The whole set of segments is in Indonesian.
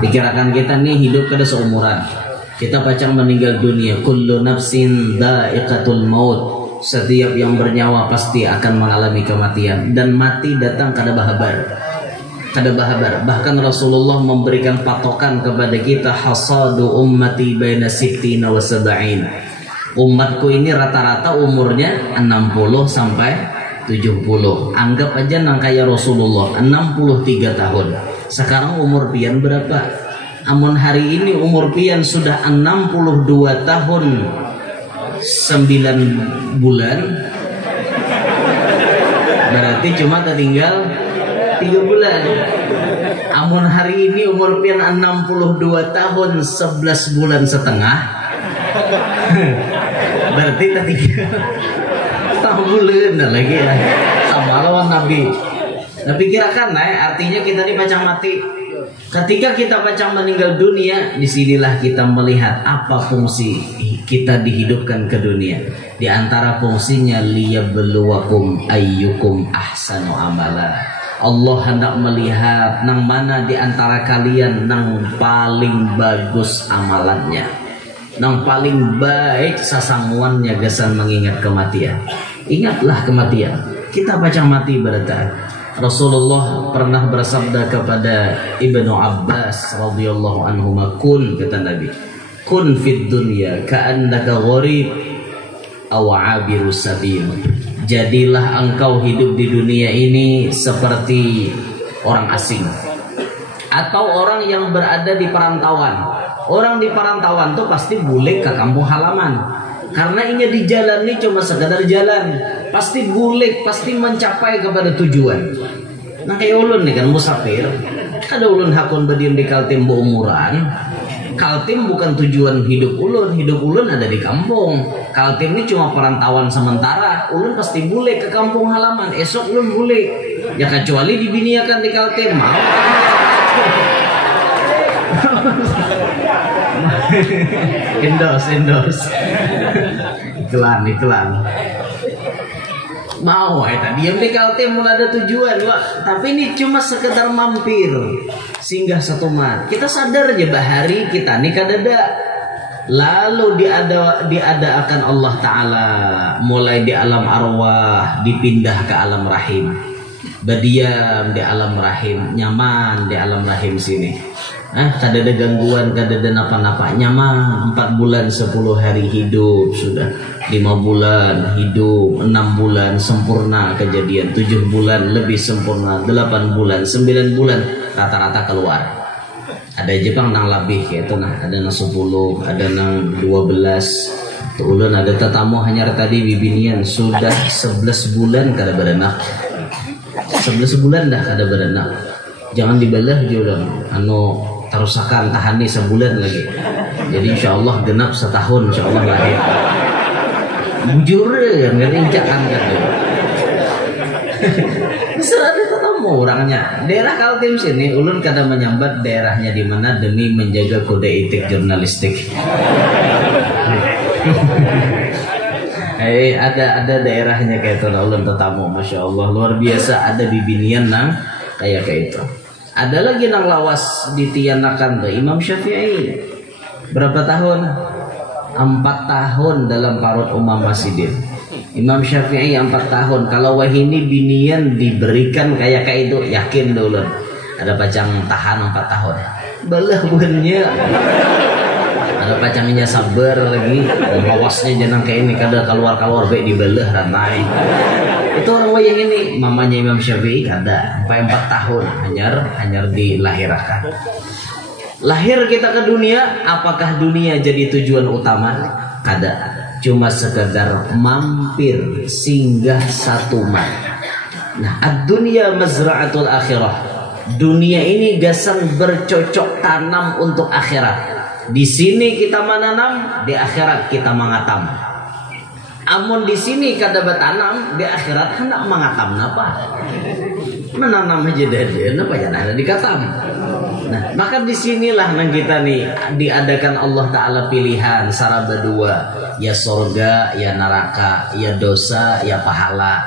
Dikirakan kita nih hidup kada seumuran. Kita pacang meninggal dunia. Kullu nafsin dha'iqatul maut. Setiap yang bernyawa pasti akan mengalami kematian. Dan mati datang kada bahabar. Kada bahabar. Bahkan Rasulullah memberikan patokan kepada kita, hasadu ummati baina sittina wa sab'in. Umatku ini rata-rata umurnya 60 sampai 70. Anggap aja nang kaya Rasulullah 63 tahun. Sekarang umur pian berapa? Amun hari ini umur pian sudah 62 tahun 9 bulan. Berarti cuma tertinggal 3 bulan. Amun hari ini umur pian 62 tahun 11 bulan setengah. Berarti tertinggal setengah bulan lagi ya. Sama lawan Nabi. Nah pikirkan artinya kita ini pacang mati. Ketika kita pacang meninggal dunia, disinilah kita melihat apa fungsi kita dihidupkan ke dunia. Di antara fungsinya liyabluwakum ayyukum ahsanu amala. Allah hendak melihat nang mana di antara kalian nang paling bagus amalannya, nang paling baik sasanguannya gasan mengingat kematian. Ingatlah kematian. Kita pacang mati berarti. Rasulullah pernah bersabda kepada Ibnu Abbas radhiyallahu anhu, kun, kata Nabi, kun fid dunya ka'annaka gharib aw 'abirus sabil. Jadilah engkau hidup di dunia ini seperti orang asing atau orang yang berada di perantauan. Orang di perantauan tuh pasti bule ke kampung halaman. Karena ini di jalan ini cuma sekadar jalan, pasti bulik, pasti mencapai kepada tujuan. Nah kayak ulun nih kan musafir, ada ulun hakun berdiri di Kaltim umuran. Kaltim bukan tujuan hidup ulun ada di kampung. Kaltim ini cuma perantauan sementara. Ulun pasti bulik ke kampung halaman, esok ulun bulik. Ya kecuali dibiniakan di Kaltim, mau. endorse iklan mau tadi yang di Kaltim mulai ada tujuan wah, tapi ini cuma sekedar mampir singgah satu mat. Kita sadar aja bahari kita nih kadada lalu diadakan Allah Ta'ala mulai di alam arwah dipindah ke alam rahim, berdiam di alam rahim, nyaman di alam rahim sini. Kadada gangguan, kadada napa-napa, nyaman. 4 bulan 10 hari hidup sudah, 5 bulan hidup, 6 bulan sempurna kejadian, 7 bulan lebih sempurna, 8 bulan, 9 bulan rata-rata keluar. Ada Jepang nang lebih kayak itu, ada nang 10, ada nang 12. Ulun ada tetamu hanya tadi bibinian sudah 11 bulan kada berenak. 11 bulan dah kada berenak. Jangan dibelah juga terusakan tahan nih sebulan lagi. Jadi insya Allah genap setahun insya Allah lahir. Bujur ya nggak incakan kan. Bisa ada ketemu orangnya. Daerah Kaltim sini ulun kadang menyambat daerahnya di mana demi menjaga kode etik jurnalistik. Ada daerahnya kayak itu ulun tetamu, masya Allah luar biasa. Ada bibinian nang kayak itu. Ada lagi nang lawas ditianakan tuh Imam Syafi'i. Berapa tahun? 4 tahun dalam parut Umam Masidin. Imam Syafi'i 4 tahun. Kalau wahini binian diberikan kayak itu, yakin dulu ada pacang tahan 4 tahun. Belah bukannya. Ada pacangnya sabar lagi. Lawasnya jangan kayak ini kada keluar baik dibelah rantai. Itu orang yang ini mamanya Imam Syafi'i ada sampai 4 tahun hanyar dilahirkan. Lahir kita ke dunia, apakah dunia jadi tujuan utama? Kada, cuma sekedar mampir singgah satu mat. Nah, ad-dunya mazra'atul akhirah. Dunia ini gasan bercocok tanam untuk akhirat. Di sini kita menanam, di akhirat kita mengatam. Amun di sini kada bertanam, di akhirat hendak mengatam napa? Menanam aja deh, napa jangan ada dikatam. Nah, maka disinilah nang kita nih diadakan Allah Ta'ala pilihan sara berdua, ya sorga, ya neraka, ya dosa, ya pahala,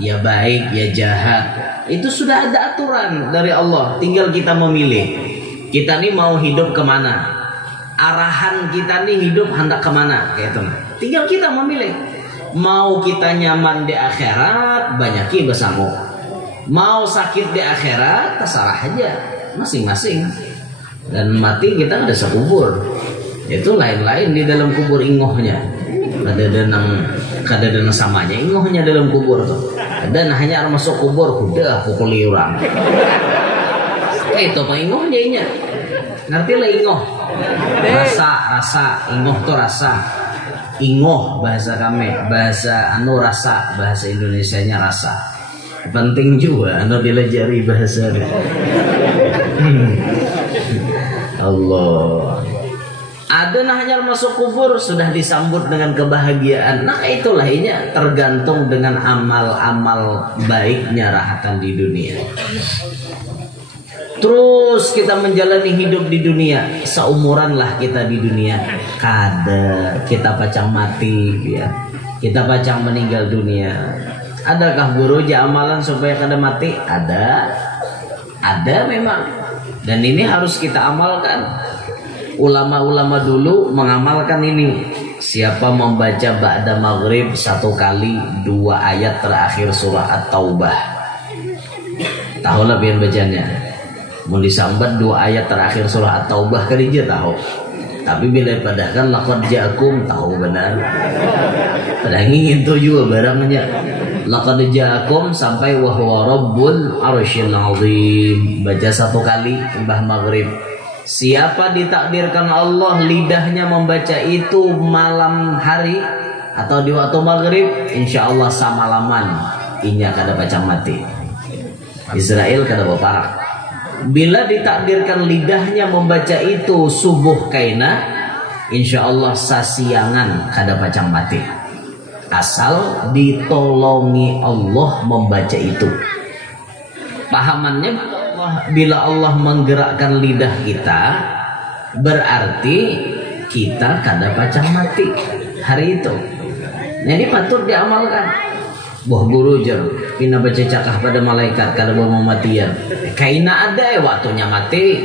ya baik, ya jahat. Itu sudah ada aturan dari Allah, tinggal kita memilih. Kita nih mau hidup kemana, arahan kita nih hidup hendak kemana, kayak itu. Tinggal kita memilih. Mau kita nyaman di akhirat, banyaki bersanggup. Mau sakit di akhirat, terserah aja masing-masing. Dan mati kita ada sekubur. Itu lain-lain di dalam kubur ingohnya. Kada denang samanya ingohnya dalam kubur tuh. Dan hanya masuk kubur udah pukuli orang. Itu apa ingohnya inya? Ngerti lah ingoh. Rasa ingoh tuh rasa. Ingoh bahasa kami, bahasa rasa, bahasa Indonesianya rasa. Penting juga dilajari bahasa. Allah. Ada hanya masuk kubur sudah disambut dengan kebahagiaan. Nah itulah ini tergantung dengan amal-amal baiknya rahatan di dunia. Terus kita menjalani hidup di dunia, seumuran lah kita di dunia. Kada kita pacang mati ya. Kita pacang meninggal dunia. Adakah guru amalan supaya kada mati? Ada memang. Dan ini harus kita amalkan. Ulama-ulama dulu mengamalkan ini. Siapa membaca ba'da maghrib 1 kali 2 ayat terakhir surah At-Taubah. Tahulah biar bacanya. Mau disambat 2 ayat terakhir surah At-Taubah kerja tahu. Tapi bila padahkan laqad ja'akum tahu benar. Padahal ingin tuh juga barangnya. Laqad ja'akum sampai wa huwa rabbul arsyil azim. Baca 1 kali sembah maghrib. Siapa ditakdirkan Allah lidahnya membaca itu malam hari atau di waktu maghrib, insya Allah samalaman inya kada pacang mati. Israel kada baparak. Bila ditakdirkan lidahnya membaca itu subuh kaina, insya Allah sasiangan kada pacang mati. Asal ditolongi Allah membaca itu. Pahamannya bila Allah menggerakkan lidah kita, berarti kita kada pacang mati hari itu. Jadi patut diamalkan. Wah guru jer, pina baca cakah pada malaikat kada mau matian. Kaina ada waktunya mati.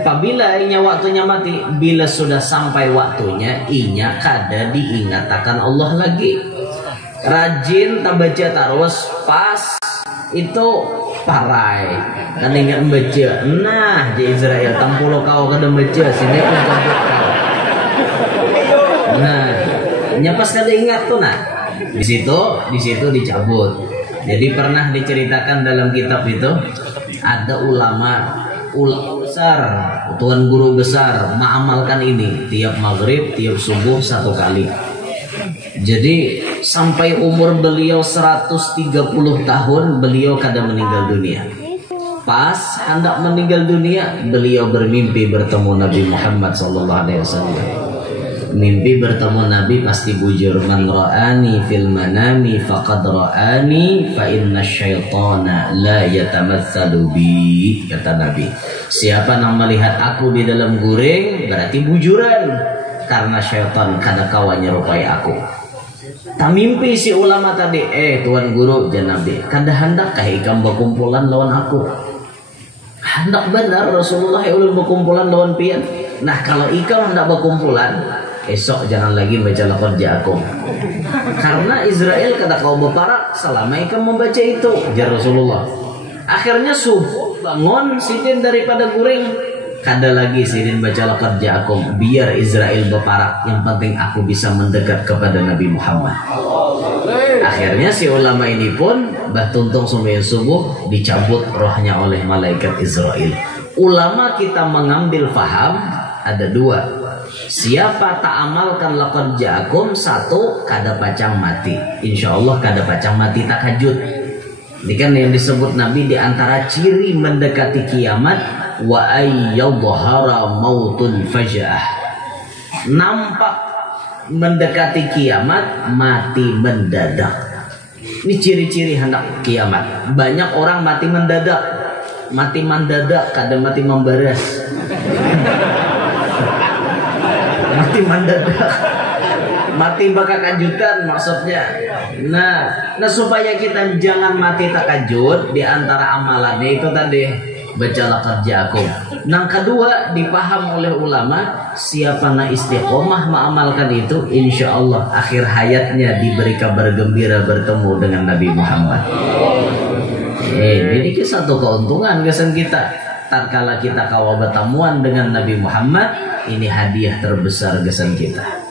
Apabila inya waktunya mati, bila sudah sampai waktunya, inya kada diingatkan Allah lagi. Rajin tak baca terus pas itu parai kan ingat baca. Nah di Israel tampulo kau kada baca sini pun cabut kau. Nah nyapas kada ingat tuh nah. Di situ dicabut. Jadi pernah diceritakan dalam kitab itu ada ulama besar, tuan guru besar mengamalkan ini tiap maghrib, tiap subuh 1 kali. Jadi sampai umur beliau 130 tahun beliau kada meninggal dunia. Pas hendak meninggal dunia beliau bermimpi bertemu Nabi Muhammad SAW. Mimpi bertemu Nabi pasti bujur. Man ra'ani fil manami faqad ra'ani fa inna syaitana la yatamatsalu bi, kata Nabi. Siapa yang melihat aku di dalam guring berarti bujuran, karena syaitan kada kawan nyerupai aku. Tak mimpi si ulama tadi, tuan guru janabi, kada hendakkah ikam berkumpulan lawan aku? Hendak benar Rasulullah ulun berkumpulan lawan pian. Nah kalau ikam hendak berkumpulan, esok jangan lagi baca laqad ja'akum. Karena Israel kata kau berparak selama ikam membaca itu, jar Rasulullah. Akhirnya subuh bangun sidin daripada guring, kada lagi sidin baca laqad ja'akum. Biar Israel berparak, yang penting aku bisa mendekat kepada Nabi Muhammad. Akhirnya si ulama ini pun tuntung sembahyang subuh dicabut rohnya oleh malaikat Israel. Ulama kita mengambil faham ada 2. Siapa tak amalkan laqad ja'akum, 1 kada pacang mati. Insya Allah kada pacang mati tahajud. Ini kan yang disebut Nabi di antara ciri mendekati kiamat, wa ayyadhhara mautul faja'ah. Nampak mendekati kiamat, mati mendadak. Ini ciri-ciri hendak kiamat. Banyak orang mati mendadak. Mati mendadak, kadang mati membaras. Mati mendadak, mati bakal kajutan maksudnya. Nah supaya kita jangan mati takajud, di antara amalannya itu tadi bacalah kerja aku. Yang kedua dipaham oleh ulama, siapa na istiqomah mengamalkan itu, insya Allah akhir hayatnya diberi kabar gembira bertemu dengan Nabi Muhammad. Ini satu keuntungan kesan kita. Tatkala kita kawa bertemuan dengan Nabi Muhammad, ini hadiah terbesar kesan kita.